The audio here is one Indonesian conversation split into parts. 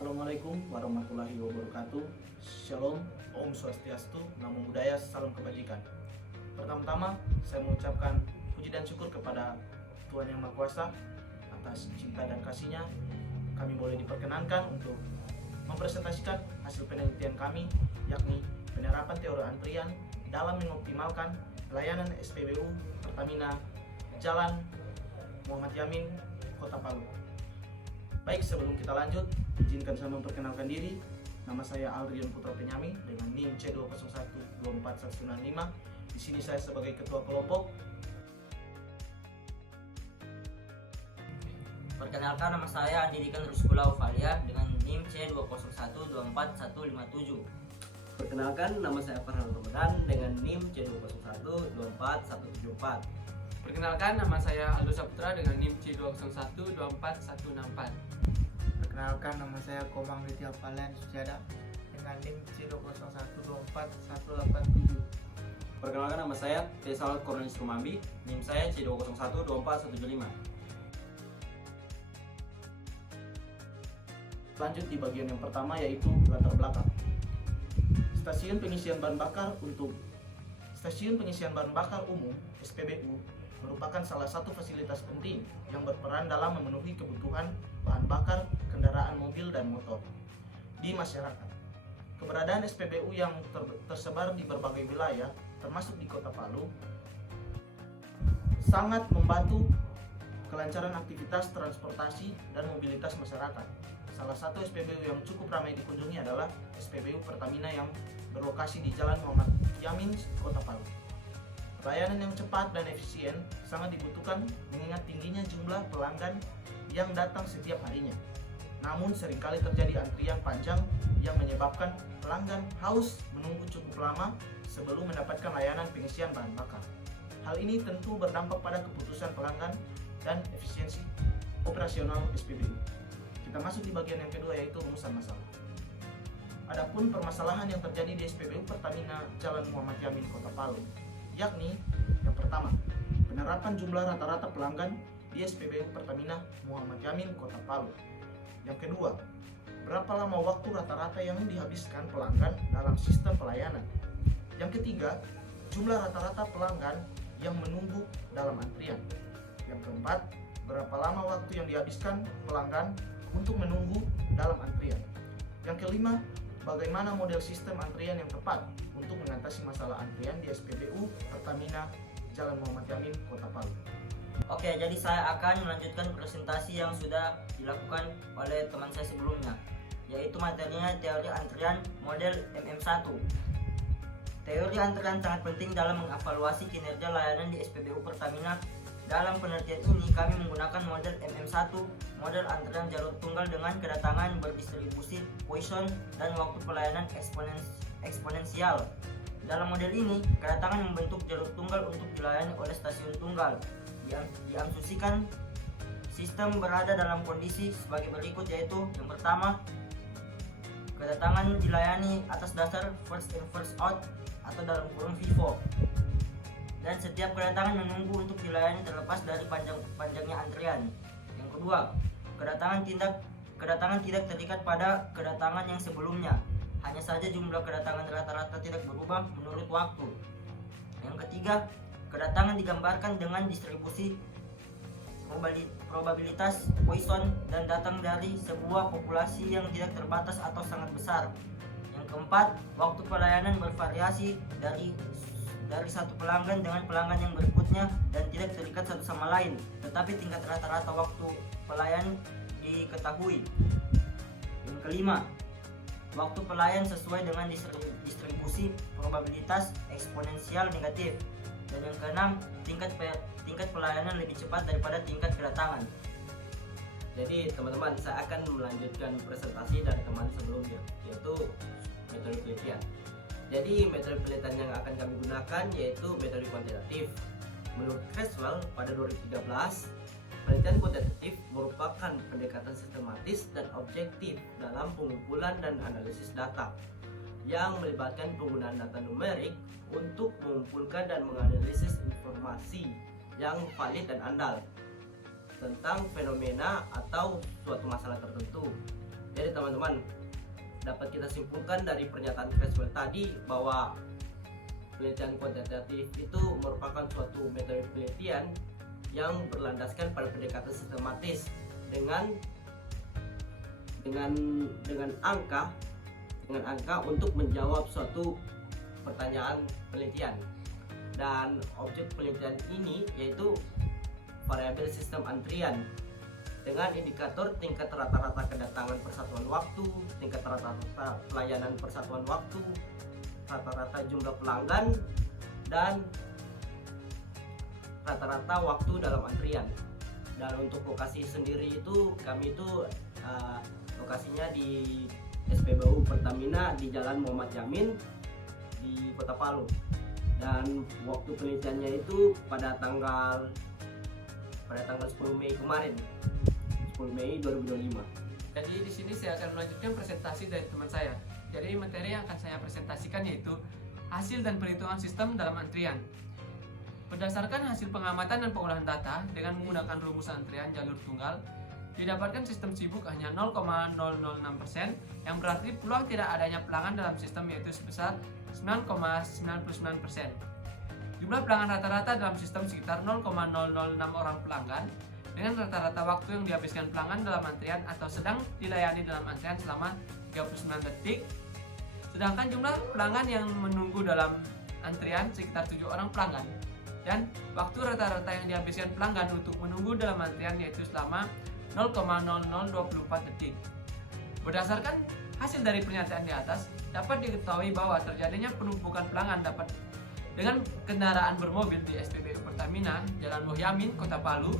Assalamualaikum warahmatullahi wabarakatuh. Shalom, Om Swastiastu, Namo Buddhaya, salam kebajikan. Pertama-tama, saya mengucapkan puji dan syukur kepada Tuhan Yang Maha Kuasa atas cinta dan kasih-Nya. Kami boleh diperkenankan untuk mempresentasikan hasil penelitian kami, yakni penerapan teori antrian dalam mengoptimalkan pelayanan SPBU Pertamina Jalan Muhammad Yamin, Kota Palu. Baik, sebelum kita lanjut, izinkan saya memperkenalkan diri. Nama saya Aldrian Putra Penyami dengan NIM C201241195. Di sini saya sebagai ketua kelompok. Perkenalkan, nama saya Andidikan Ruskula Uvalia dengan NIM C201241157. Perkenalkan, nama saya Farhan Ramadan dengan NIM C201241174. Perkenalkan, nama saya Aldo Saputra dengan NIM C201241164. Perkenalkan, nama saya Komang Ritya Valen Sujada dengan NIM C201241187. Perkenalkan, nama saya Tesal Cornelis Rumambi, NIM saya C2012475. Lanjut di bagian yang pertama, yaitu latar belakang. Stasiun pengisian bahan bakar umum (SPBU) merupakan salah satu fasilitas penting yang berperan dalam memenuhi kebutuhan bahan bakar kendaraan mobil dan motor di masyarakat. Keberadaan SPBU yang tersebar di berbagai wilayah, termasuk di Kota Palu, sangat membantu kelancaran aktivitas transportasi dan mobilitas masyarakat. Salah satu SPBU yang cukup ramai dikunjungi adalah SPBU Pertamina yang berlokasi di Jalan Muhammad Yamin, Kota Palu. Pelayanan yang cepat dan efisien sangat dibutuhkan mengingat tingginya jumlah pelanggan yang datang setiap harinya. Namun seringkali terjadi antrian panjang yang menyebabkan pelanggan haus menunggu cukup lama sebelum mendapatkan layanan pengisian bahan bakar. Hal ini tentu berdampak pada keputusan pelanggan dan efisiensi operasional SPBU. Kita masuk di bagian yang kedua, yaitu rumusan masalah. Adapun permasalahan yang terjadi di SPBU Pertamina Jalan Muhammad Yamin, Kota Palu, yakni yang pertama, penerapan jumlah rata-rata pelanggan di SPBU Pertamina Muhammad Yamin, Kota Palu. Yang kedua, berapa lama waktu rata-rata yang dihabiskan pelanggan dalam sistem pelayanan. Yang ketiga, jumlah rata-rata pelanggan yang menunggu dalam antrian. Yang keempat, berapa lama waktu yang dihabiskan pelanggan untuk menunggu dalam antrian. Yang kelima, bagaimana model sistem antrian yang tepat untuk mengatasi masalah antrian di SPBU Pertamina Jalan Muhammad Yamin, Kota Palu. Oke, jadi saya akan melanjutkan presentasi yang sudah dilakukan oleh teman saya sebelumnya, yaitu materinya teori antrian model MM1. Teori antrian sangat penting dalam mengevaluasi kinerja layanan di SPBU Pertamina. Dalam penelitian ini kami menggunakan model MM1, model antrian jalur tunggal dengan kedatangan berdistribusi Poisson dan waktu pelayanan eksponensial. Dalam model ini, kedatangan membentuk jalur tunggal untuk dilayani oleh stasiun tunggal. Diasumsikan sistem berada dalam kondisi sebagai berikut, yaitu yang pertama, kedatangan dilayani atas dasar first in first out atau dalam kurung FIFO, dan setiap kedatangan menunggu untuk dilayani terlepas dari panjangnya antrian. Yang kedua, kedatangan tidak terikat pada kedatangan yang sebelumnya, hanya saja jumlah kedatangan rata-rata tidak berubah menurut waktu. Yang ketiga, kedatangan digambarkan dengan distribusi probabilitas Poisson dan datang dari sebuah populasi yang tidak terbatas atau sangat besar. Yang keempat, waktu pelayanan bervariasi dari satu pelanggan dengan pelanggan yang berikutnya dan tidak terikat satu sama lain, tetapi tingkat rata-rata waktu pelayan diketahui. Yang kelima, waktu pelayan sesuai dengan distribusi probabilitas eksponensial negatif. Dan yang keenam, tingkat pelayanan lebih cepat daripada tingkat kedatangan. Jadi teman-teman, saya akan melanjutkan presentasi dari teman sebelumnya, yaitu metode penelitian. Jadi metode penelitian yang akan kami gunakan yaitu metode kuantitatif. Menurut Creswell pada 2013, penelitian kuantitatif merupakan pendekatan sistematis dan objektif dalam pengumpulan dan analisis data yang melibatkan penggunaan data numerik untuk mengumpulkan dan menganalisis informasi yang valid dan andal tentang fenomena atau suatu masalah tertentu. Jadi teman-teman, dapat kita simpulkan dari pernyataan Creswell tadi bahwa penelitian kuantitatif itu merupakan suatu metode penelitian yang berlandaskan pada pendekatan sistematis dengan angka untuk menjawab suatu pertanyaan penelitian. Dan objek penelitian ini yaitu variabel sistem antrian dengan indikator tingkat rata-rata kedatangan persatuan waktu, tingkat rata-rata pelayanan persatuan waktu, rata-rata jumlah pelanggan, dan rata-rata waktu dalam antrian. Dan untuk lokasi sendiri itu kami itu lokasinya di SPBU Pertamina di Jalan Muhammad Yamin di Kota Palu. Dan waktu penelitiannya itu pada tanggal 10 Mei kemarin. 10 Mei 2025. Jadi di sini saya akan melanjutkan presentasi dari teman saya. Jadi materi yang akan saya presentasikan yaitu hasil dan perhitungan sistem dalam antrian. Berdasarkan hasil pengamatan dan pengolahan data dengan menggunakan rumus antrian jalur tunggal, didapatkan sistem sibuk hanya 0,006%, yang berarti peluang tidak adanya pelanggan dalam sistem yaitu sebesar 9,99%. Jumlah pelanggan rata-rata dalam sistem sekitar 0,006 orang pelanggan, dengan rata-rata waktu yang dihabiskan pelanggan dalam antrian atau sedang dilayani dalam antrian selama 39 detik. Sedangkan jumlah pelanggan yang menunggu dalam antrian sekitar 7 orang pelanggan. Dan waktu rata-rata yang dihabiskan pelanggan untuk menunggu dalam antrian yaitu selama 0,0024 detik. Berdasarkan hasil dari pernyataan di atas, dapat diketahui bahwa terjadinya penumpukan pelanggan dapat dengan kendaraan bermobil di SPBU Pertamina Jalan Muhyamin, Kota Palu,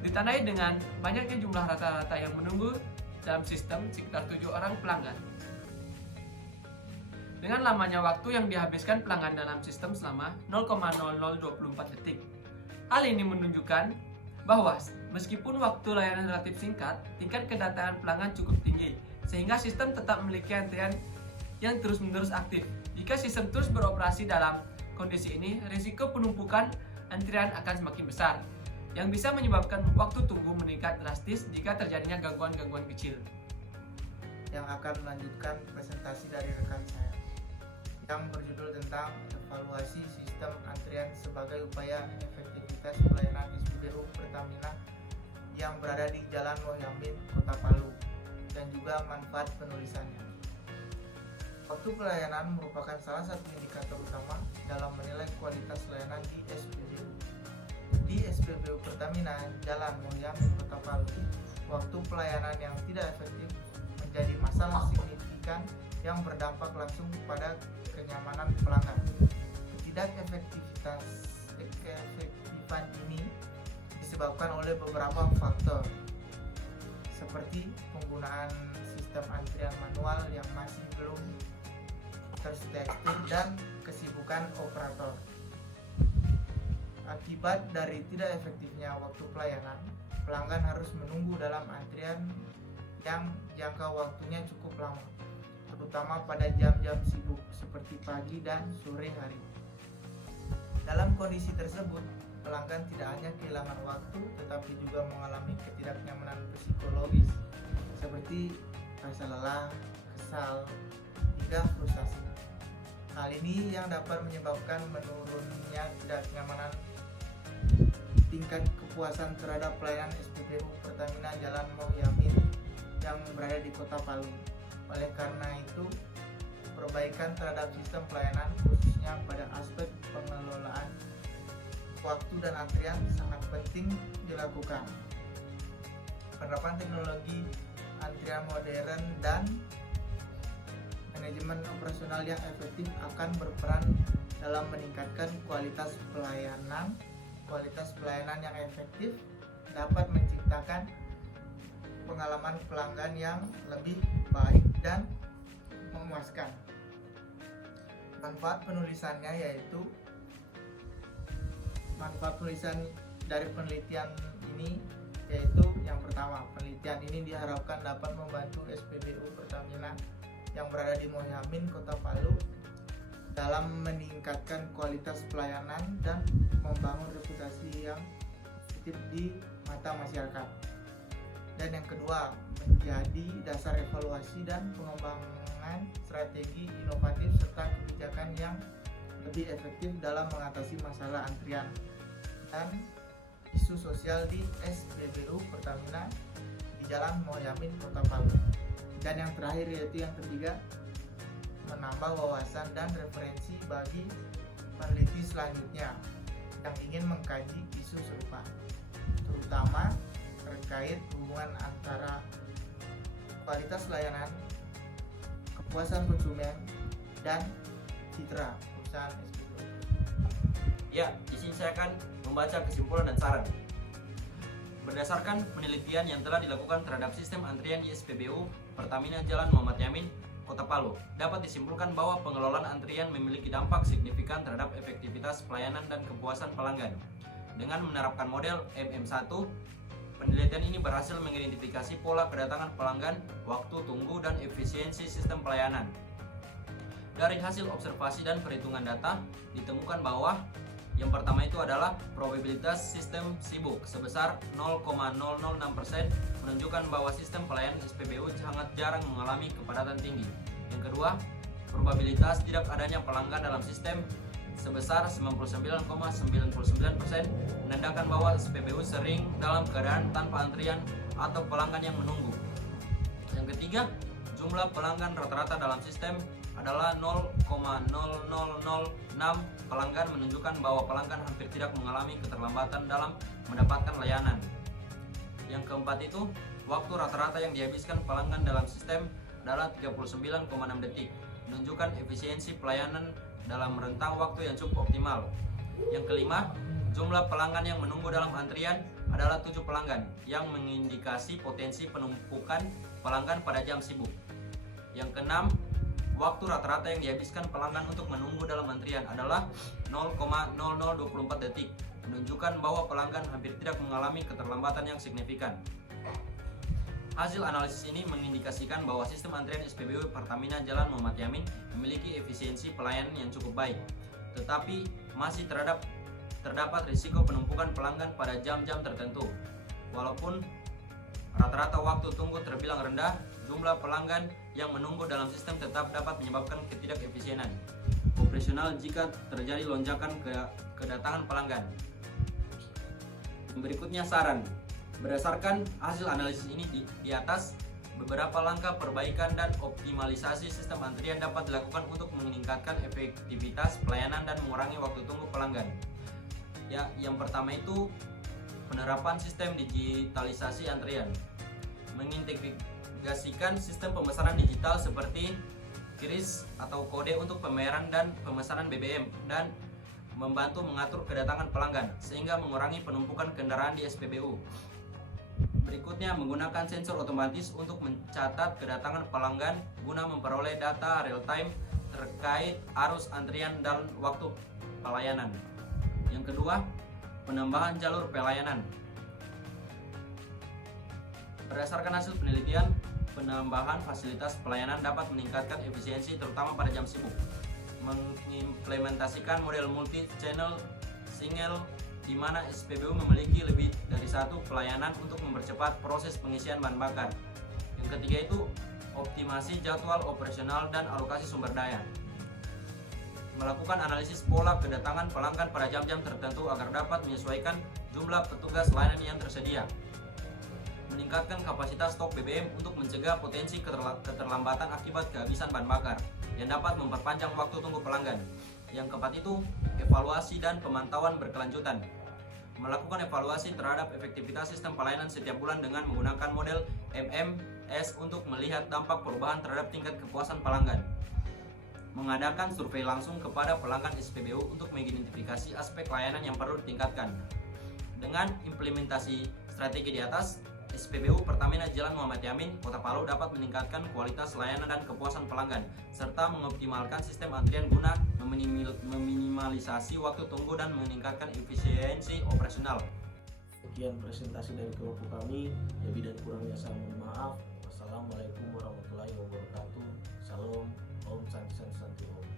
ditandai dengan banyaknya jumlah rata-rata yang menunggu dalam sistem sekitar 7 orang pelanggan. Dengan lamanya waktu yang dihabiskan pelanggan dalam sistem selama 0,0024 detik. Hal ini menunjukkan bahwa meskipun waktu layanan relatif singkat, tingkat kedatangan pelanggan cukup tinggi, sehingga sistem tetap memiliki antrian yang terus-menerus aktif. Jika sistem terus beroperasi dalam kondisi ini, risiko penumpukan antrian akan semakin besar, yang bisa menyebabkan waktu tunggu meningkat drastis jika terjadinya gangguan-gangguan kecil. Yang akan melanjutkan presentasi dari rekan saya yang berjudul tentang evaluasi sistem antrian sebagai upaya efektivitas pelayanan SPBU Pertamina yang berada di Jalan Muhyamin, Kota Palu, dan juga manfaat penulisannya. Waktu pelayanan merupakan salah satu indikator utama dalam menilai kualitas layanan di SPBU. Di SPBU Pertamina Jalan Muhyamin, Kota Palu, waktu pelayanan yang tidak efektif menjadi masalah signifikan yang berdampak langsung pada kenyamanan pelanggan. Ketidakefektifan ini disebabkan oleh beberapa faktor, seperti penggunaan sistem antrian manual yang masih belum terstruktur dan kesibukan operator. Akibat dari tidak efektifnya waktu pelayanan, pelanggan harus menunggu dalam antrian yang jangka waktunya cukup lama, terutama pada jam-jam sibuk seperti pagi dan sore hari. Dalam kondisi tersebut, pelanggan tidak hanya kehilangan waktu tetapi juga mengalami ketidaknyamanan psikologis seperti rasa lelah, kesal, hingga frustasi. Hal ini yang dapat menyebabkan menurunnya ketidaknyamanan tingkat kepuasan terhadap pelayanan SPBU Pertamina Jalan Muhyamin yang berada di Kota Palu. Oleh karena itu, perbaikan terhadap sistem pelayanan khususnya pada aspek pengelolaan waktu dan antrian sangat penting dilakukan. Penerapan teknologi antrian modern dan manajemen operasional yang efektif akan berperan dalam meningkatkan kualitas pelayanan. Kualitas pelayanan yang efektif dapat menciptakan pengalaman pelanggan yang lebih baik dan memuaskan. Manfaat penulisannya yaitu manfaat tulisan dari penelitian ini yaitu yang pertama, penelitian ini diharapkan dapat membantu SPBU Pertamina yang berada di Muhyamin, Kota Palu dalam meningkatkan kualitas pelayanan dan membangun reputasi yang positif di mata masyarakat. Dan yang kedua, menjadi dasar evaluasi dan pengembangan strategi inovatif serta kebijakan yang lebih efektif dalam mengatasi masalah antrian dan isu sosial di SPBU Pertamina di Jalan Moyamin, Kota Palu. Dan yang terakhir yaitu yang ketiga, menambah wawasan dan referensi bagi peneliti selanjutnya yang ingin mengkaji isu serupa, terutama terkait hubungan antara kualitas layanan, kepuasan konsumen, dan citra perusahaan SPBU. Ya, di sini saya akan membaca kesimpulan dan saran. Berdasarkan penelitian yang telah dilakukan terhadap sistem antrian di SPBU Pertamina Jalan Muhammad Yamin, Kota Palu, dapat disimpulkan bahwa pengelolaan antrian memiliki dampak signifikan terhadap efektivitas pelayanan dan kepuasan pelanggan. Dengan menerapkan model MM1, penelitian ini berhasil mengidentifikasi pola kedatangan pelanggan, waktu tunggu, dan efisiensi sistem pelayanan. Dari hasil observasi dan perhitungan data, ditemukan bahwa yang pertama itu adalah probabilitas sistem sibuk sebesar 0,006%, menunjukkan bahwa sistem pelayanan SPBU sangat jarang mengalami kepadatan tinggi. Yang kedua, probabilitas tidak adanya pelanggan dalam sistem sebesar 99,99%, menandakan bahwa SPBU sering dalam keadaan tanpa antrian atau pelanggan yang menunggu. Yang ketiga, jumlah pelanggan rata-rata dalam sistem adalah 0,0006 pelanggan, menunjukkan bahwa pelanggan hampir tidak mengalami keterlambatan dalam mendapatkan layanan. Yang keempat itu, waktu rata-rata yang dihabiskan pelanggan dalam sistem adalah 39,6 detik, menunjukkan efisiensi pelayanan dalam rentang waktu yang cukup optimal. Yang kelima, jumlah pelanggan yang menunggu dalam antrian adalah 7 pelanggan, yang mengindikasi potensi penumpukan pelanggan pada jam sibuk. Yang keenam, waktu rata-rata yang dihabiskan pelanggan untuk menunggu dalam antrian adalah 0,0024 detik, menunjukkan bahwa pelanggan hampir tidak mengalami keterlambatan yang signifikan. Hasil analisis ini mengindikasikan bahwa sistem antrian SPBU Pertamina Jalan Muhammad Yamin memiliki efisiensi pelayanan yang cukup baik, tetapi masih terdapat risiko penumpukan pelanggan pada jam-jam tertentu. Walaupun rata-rata waktu tunggu terbilang rendah, jumlah pelanggan yang menunggu dalam sistem tetap dapat menyebabkan ketidakefisienan operasional jika terjadi lonjakan kedatangan pelanggan. Berikutnya saran. Berdasarkan hasil analisis ini di atas, beberapa langkah perbaikan dan optimalisasi sistem antrian dapat dilakukan untuk meningkatkan efektivitas pelayanan dan mengurangi waktu tunggu pelanggan. Ya, yang pertama itu penerapan sistem digitalisasi antrian. Mengintegrasikan sistem pemesanan digital seperti QRIS atau kode untuk pembayaran dan pemesanan BBM, dan membantu mengatur kedatangan pelanggan sehingga mengurangi penumpukan kendaraan di SPBU. Berikutnya, menggunakan sensor otomatis untuk mencatat kedatangan pelanggan guna memperoleh data real time terkait arus antrian dan waktu pelayanan. Yang kedua, penambahan jalur pelayanan. Berdasarkan hasil penelitian, penambahan fasilitas pelayanan dapat meningkatkan efisiensi terutama pada jam sibuk. Mengimplementasikan model multi-channel single di mana SPBU memiliki lebih dari satu pelayanan untuk mempercepat proses pengisian bahan bakar. Yang ketiga itu optimasi jadwal operasional dan alokasi sumber daya. Melakukan analisis pola kedatangan pelanggan pada jam-jam tertentu agar dapat menyesuaikan jumlah petugas layanan yang tersedia. Meningkatkan kapasitas stok BBM untuk mencegah potensi keterlambatan akibat kehabisan bahan bakar yang dapat memperpanjang waktu tunggu pelanggan. Yang keempat itu evaluasi dan pemantauan berkelanjutan. Melakukan evaluasi terhadap efektivitas sistem pelayanan setiap bulan dengan menggunakan model MMS untuk melihat dampak perubahan terhadap tingkat kepuasan pelanggan. Mengadakan survei langsung kepada pelanggan SPBU untuk mengidentifikasi aspek layanan yang perlu ditingkatkan. Dengan implementasi strategi di atas, SPBU Pertamina Jalan Muhammad Yamin, Kota Palu dapat meningkatkan kualitas layanan dan kepuasan pelanggan, serta mengoptimalkan sistem antrian guna meminimalisasi waktu tunggu dan meningkatkan efisiensi operasional. Sekian presentasi dari kelompok kami. Lebih dan kurangnya saya mohon maaf. Wassalamualaikum warahmatullahi wabarakatuh. Salam, Om Santi Santi Santi Om.